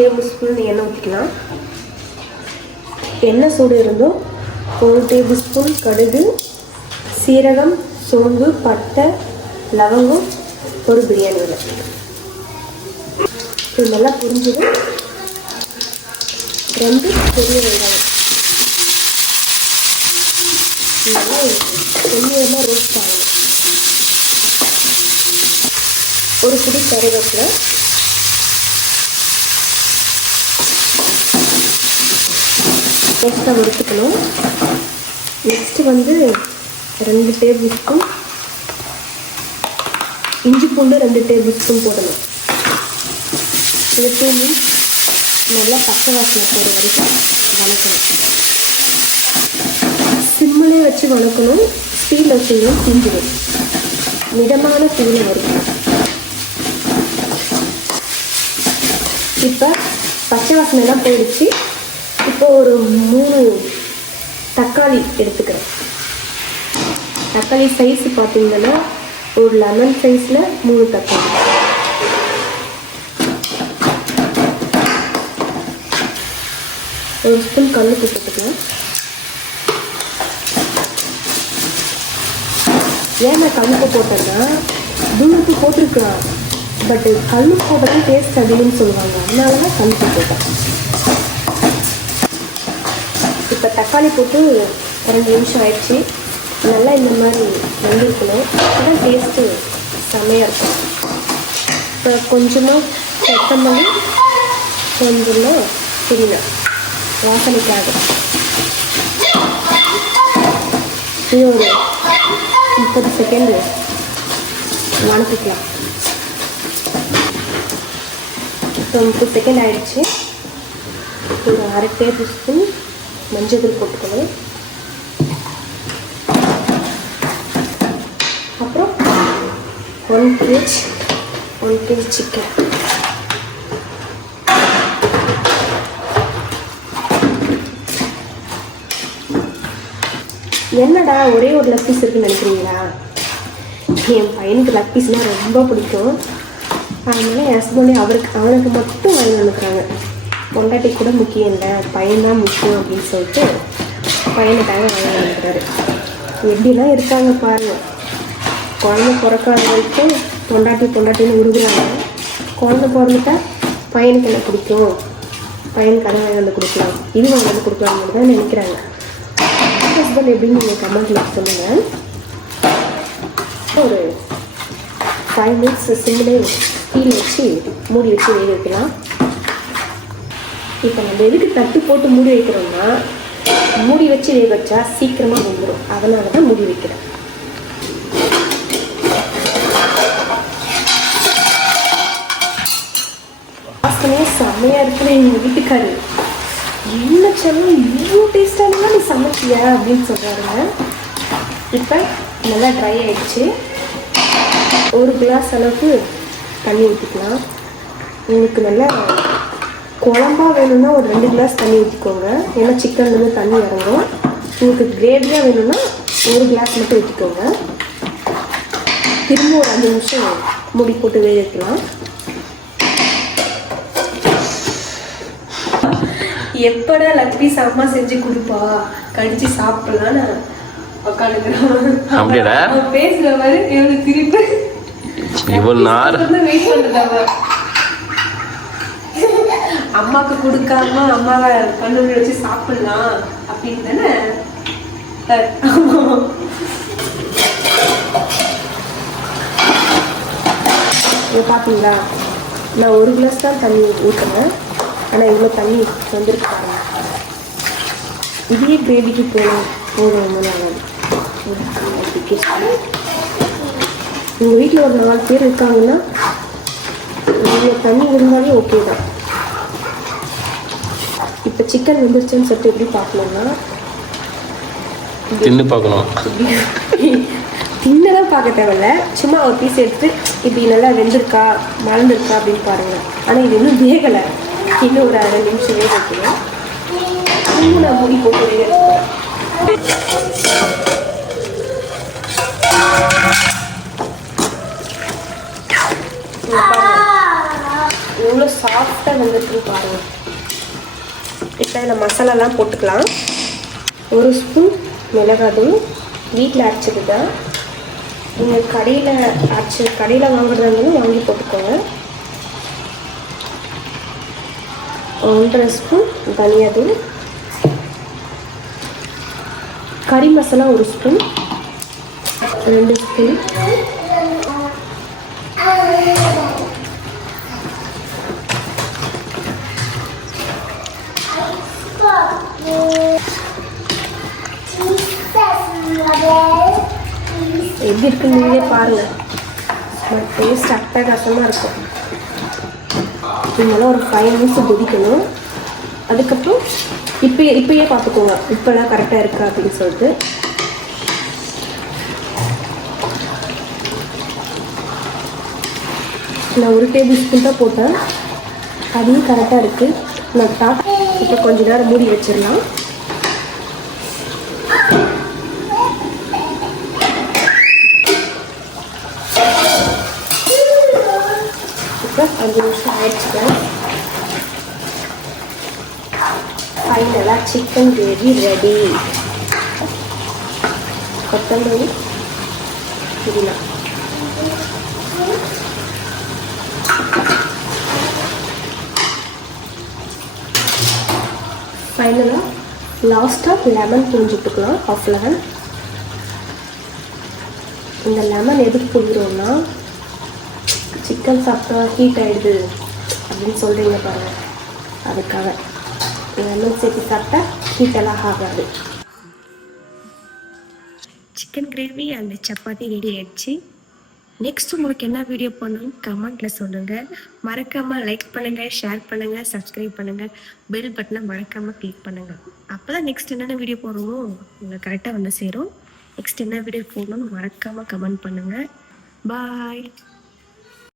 Table spoon எண்ணெய் ஊற்றிக்கலாம். எண்ணெய் சூடு இருந்தும் 1 டேபிள் ஸ்பூன் கடுகு, சீரகம், சோம்பு, பட்டை, லவங்கம், ஒரு பிரியாணி இலை. இது நல்லா புரிஞ்சுது. 2 பெரிய வெங்காயம் நல்லா கொஞ்சமாக ரோஸ்ட் ஆகும். ஒரு பிடி கருவேப்பிலை, எக்ஸ்ட்ரா எடுத்துக்கணும். நெக்ஸ்ட்டு வந்து 2 டேபிள் ஸ்பூன் இஞ்சி பூண்டு 2 டேபிள் ஸ்பூன் போடணும். இது நல்லா பச்சை வாசனை போகிற வரைக்கும் வணக்கணும். சிம்மிலே வச்சு வணக்கணும். ஸ்டீல் வச்சிங்கன்னா தீஞ்சிடும். மிதமான தீயில் வரும். இப்போ பச்சை வாசனைலாம் போயிடுச்சு. இப்போ ஒரு 3 தக்காளி எடுத்துக்கிறேன். தக்காளி சைஸ் பார்த்தீங்கன்னா ஒரு லெமன் சைஸில் 3 தக்காளி. ஒரு ஸ்பூன் கல் போட்டுக்கலாம். ஏன் நான் கல்லுப்பு போட்டேன்னா தூளுப்பு போட்டிருக்கலாம், பட்டு கல்லுப்பு போட்டால் டேஸ்ட் அதிகம்னு சொல்லுவாங்க. அதனால தான் கல்லுப்பு போட்டேன். இப்போ தக்காளி போட்டு 2 நிமிஷம் ஆயிடுச்சு. நல்லா இந்த மாதிரி வெந்திருக்கணும். அதான் டேஸ்ட்டு செம்மையாக இருக்கும். இப்போ கொஞ்சமாக கொத்தமல்லி, கொஞ்சமாக புதினா வாசனைக்காக இது ஒரு 30 செகண்ட் வணக்கிக்கலாம். இப்போ 30 செகண்ட் ஆயிடுச்சு. ஒரு 1/2 டேபிள் ஸ்பூன் மஞ்சள் தூள் போட்டுக்கணும். அப்புறம் 1 kg சிக்கன். என்னடா ஒரே ஒரு லெக் பீஸ் இருக்குன்னு நினைக்கிறீங்களா? என் பையனுக்கு லெக் பீஸ்னால் ரொம்ப பிடிக்கும். அதனால என் ஹஸ்பண்டே அவனுக்கு மட்டும் வாங்கி வந்துக்கிறாங்க. பொண்டாட்டி கூட முக்கியம் இல்லை, பையன்தான் முக்கியம் அப்படின்னு சொல்லிட்டு பையனுக்காக வாங்கி வந்துக்கிறாரு. எப்படிலாம் இருக்காங்க பாருங்க. குழந்தை பிறக்காத வரைக்கும் பொண்டாட்டின்னு உருகுறாங்க. குழந்தை பிறந்துட்டா பையனுக்கு என்ன பிடிக்கும், பையனுக்கு அதை வாங்கி வந்து கொடுக்கலாம், இது வாங்கி வந்து கொடுக்கலாம்னு தான் நினைக்கிறாங்க. ஹஸ்பண்ட் எப்படின்னு நீங்கள் கமெண்ட்டில் சொல்லுங்கள். ஒரு 5 மினிட்ஸ் சிம்மிலே தீயில் வச்சு மூடி வச்சு வேக வைக்கலாம். இப்போ நம்ம எதுக்கு தட்டு போட்டு மூடி வைக்கிறோம்னா, மூடி வச்சு வேக வச்சா சீக்கிரமாக வந்துடும். அதனால தான் மூடி வைக்கிறேன். வாசனையே செம்மையாக இருக்குது. எங்கள் வீட்டுக்காரு என்ன சொல்லும் இவ்வளோ டேஸ்டாக நீ சமைச்சியா அப்படின்னு சொல்கிறாருங்க. இப்போ நல்லா ட்ரை ஆகிடுச்சு. 1 கிளாஸ் அளவுக்கு தண்ணி ஊற்றிக்கலாம். உங்களுக்கு நல்லா குழம்பா வேணும்னா ஒரு 2 கிளாஸ் தண்ணி ஊற்றிக்கோங்க. ஏன்னா சிக்கன்லேருந்து தண்ணி இறங்கும். உங்களுக்கு கிரேவியாக வேணும்னா 1 கிளாஸ் மட்டும் ஊற்றிக்கோங்க. திரும்ப ஒரு 5 நிமிஷம் மூடி போட்டு வேக வைக்கலாம். எப்படா லக் பீஸ் அம்மா செஞ்சு கொடுப்பா கடிச்சு சாப்பிடலான்னு உட்காந்துக்கிறான். பேசுற மாதிரி எவ்வளவு திருப்பி வெயிட் பண்றதா அம்மாக்கு கொடுக்காம அம்மாவை கண்ணு வச்சு சாப்பிடலாம் அப்படின்னு தானே. பாத்தீங்களா, நான் 1 கிளாஸ் தான் தண்ணி ஊற்றுறேன். ஆனால் இவ்வளோ தண்ணி வந்துருக்காங்க. இதே கிரேவிக்கு போதும். உங்கள் வீட்டில் ஒரு 4 பேர் இருக்காங்கன்னா இவ்வளோ தண்ணி இருந்தாலே ஓகே தான். இப்போ சிக்கன் வந்துருச்சுன்னு சொல்லிட்டு எப்படி பார்க்கணும்னா, தின்னு பார்க்கணும். தின்னதான் பார்க்க தேவையில்ல. சும்மா ஒரு பீஸ் எடுத்து இப்படி நல்லா வெந்திருக்கா மறந்துருக்கா அப்படின்னு பாருங்கள். ஆனால் இது இன்னும் வேகலை. இன்னும் ஒரு 1/2 நிமிஷம் வேக வைக்கணும். இன்னும் நான் மூடி போட்டு வேக வைக்கிறேன். எவ்வளோ சாஃப்டாக வந்துட்டு பாருங்கள். இப்போ இதில் மசாலாலாம் போட்டுக்கலாம். 1 ஸ்பூன் மிளகாத்தூள், வீட்டில் அரைச்சது தான். நீங்கள் கடையில் வாங்குறதா இருந்தாலும் வாங்கி போட்டுக்கோங்க. 1.5 ஸ்பூன் தனியாத்தூள், கறி மசாலா 1 ஸ்பூன், 2 ஸ்பூன், எப்படி இருக்குன்னு நீங்களே பாருங்கள். டேஸ்ட் அட்டகாசமாக இருக்கும். இதெல்லாம் ஒரு 5 நிமிஷம் கொதிக்கணும். அதுக்கப்புறம் இப்பயே பார்த்துக்கோங்க உப்பெல்லாம் கரெக்டாக இருக்கா அப்படின்னு சொல்லிட்டு. நான் 1 டேபிள் ஸ்பூன் தான் போட்டேன், அதுவும் கரெக்டாக இருக்குது. நான் இப்போ கொஞ்ச நேரம் மூடி வச்சிடலாம். இப்போ 5 நிமிஷம் ஆயிடுச்சுட்டேன். ஃபைனலாக சிக்கன் கிரேவி ரெடி. கொத்தமல்லி, புதினா. ஃபைனலாக லாஸ்ட்டாக லெமன் புழிஞ்சுட்டுக்கலாம், 1/2 லெமன். இந்த லெமன் எதுக்கு புழிகிறோன்னா, சிக்கன் சாப்பிட்டா ஹீட் ஆகிடுது அப்படின்னு சொல்கிறீங்க பாருங்கள், அதுக்காக லெமன் சேர்த்து சாப்பிட்டா ஹீட்டெல்லாம் ஆகாது. சிக்கன் கிரேவி அந்த சப்பாத்தி ரெடி ஆகிடுச்சு. நெக்ஸ்ட் உங்களுக்கு என்ன வீடியோ பண்ணணும் கமெண்ட்டில் சொல்லுங்கள். மறக்காமல் லைக் பண்ணுங்கள், ஷேர் பண்ணுங்கள், சப்ஸ்கிரைப் பண்ணுங்கள், பெல் பட்டனை மறக்காமல் கிளிக் பண்ணுங்கள். அப்போ தான் நெக்ஸ்ட் என்னென்ன வீடியோ போடுறோமோ உங்களுக்கு கரெக்டாக வந்து சேரும். நெக்ஸ்ட் என்ன வீடியோ போடணும்னு மறக்காமல் கமெண்ட் பண்ணுங்கள். பாய்.